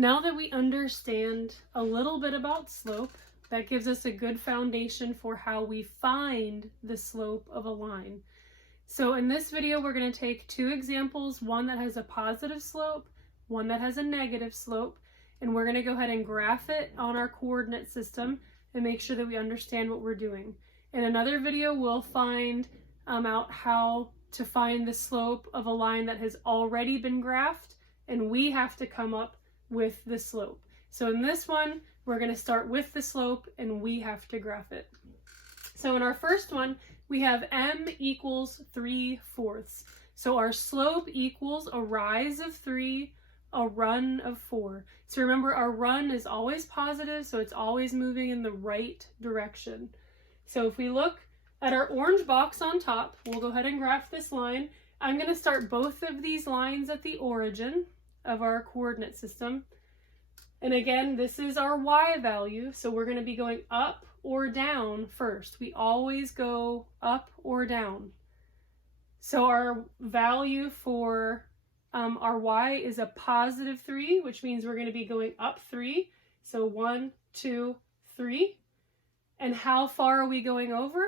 Now that we understand a little bit about slope, that gives us a good foundation for how we find the slope of a line. So in this video, we're going to take two examples, one that has a positive slope, one that has a negative slope, and we're going to go ahead and graph it on our coordinate system and make sure that we understand what we're doing. In another video, we'll find out how to find the slope of a line that has already been graphed, and we have to come up with the slope. So in this one, we're going to start with the slope and we have to graph it. So in our first one, we have m equals 3/4. So our slope equals a rise of 3, a run of 4. So remember, our run is always positive, so it's always moving in the right direction. So if we look at our orange box on top, we'll go ahead and graph this line. I'm going to start both of these lines at the origin of our coordinate system. And again, this is our y value, so we're going to be going up or down first. We always go up or down. So our value for our y is a positive 3, which means we're going to be going up 3. So 1, 2, 3. And how far are we going over?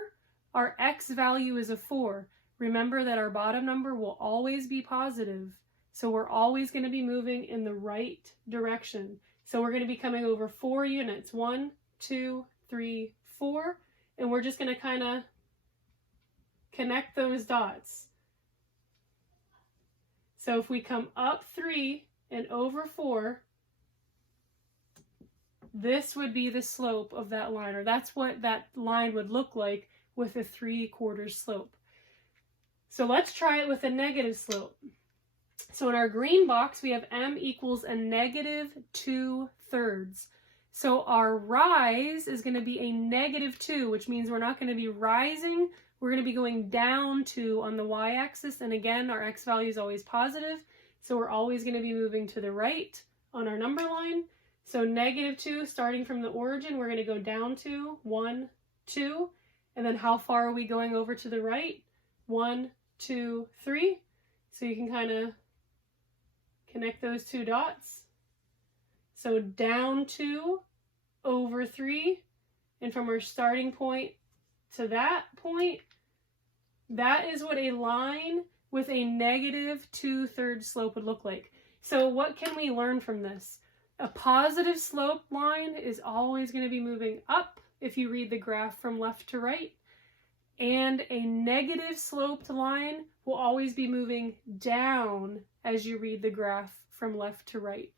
Our x value is a 4. Remember that our bottom number will always be positive. So we're always going to be moving in the right direction. So we're going to be coming over 4 units. 1, 2, 3, 4. And we're just going to kind of connect those dots. So if we come up 3 and over 4, this would be the slope of that line, or that's what that line would look like with a 3/4 slope. So let's try it with a negative slope. So in our green box, we have m equals a negative 2/3. So our rise is going to be a negative 2, which means we're not going to be rising. We're going to be going down 2 on the y-axis. And again, our x value is always positive. So we're always going to be moving to the right on our number line. So negative 2, starting from the origin, we're going to go down 2, 1, 2. And then how far are we going over to the right? 1, 2, 3. So you can kind of connect those two dots. So down 2, over 3, and from our starting point to that point, that is what a line with a negative 2/3 slope would look like. So what can we learn from this? A positive slope line is always going to be moving up if you read the graph from left to right, and a negative sloped line will always be moving down as you read the graph from left to right.